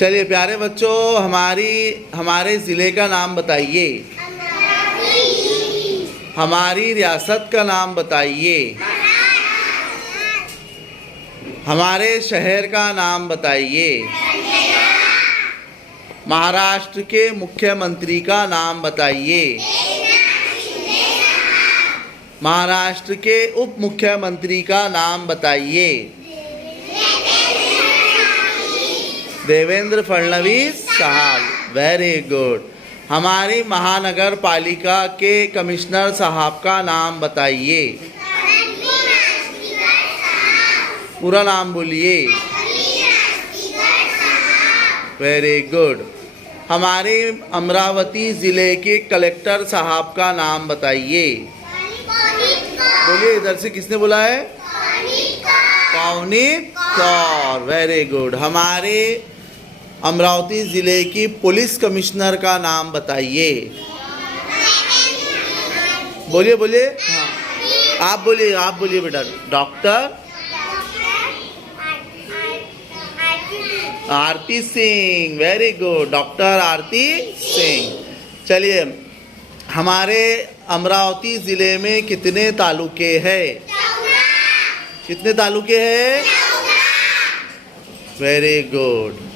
चलिए प्यारे बच्चों, हमारे ज़िले का नाम बताइए। हमारी रियासत का नाम बताइए। हमारे शहर का नाम बताइए। महाराष्ट्र के मुख्यमंत्री का नाम बताइए। महाराष्ट्र के उप मुख्यमंत्री का नाम बताइए। देवेंद्र फडणवीस साहब। Very good. हमारी महानगर पालिका के कमिश्नर साहब का नाम बताइए। पूरा नाम बोलिए। Very good. हमारे अमरावती ज़िले के कलेक्टर साहब का नाम बताइए। बोलिए, इधर से किसने बोला है? पवनीत कौर। Very good. हमारे अमरावती ज़िले की पुलिस कमिश्नर का नाम बताइए। बोलिए बोलिए। हाँ, आप बोलिए बेटा। डॉक्टर आरती सिंह। वेरी गुड, डॉक्टर आरती सिंह। चलिए, हमारे अमरावती ज़िले में कितने तालुके हैं? कितने तालुके हैं? Very good.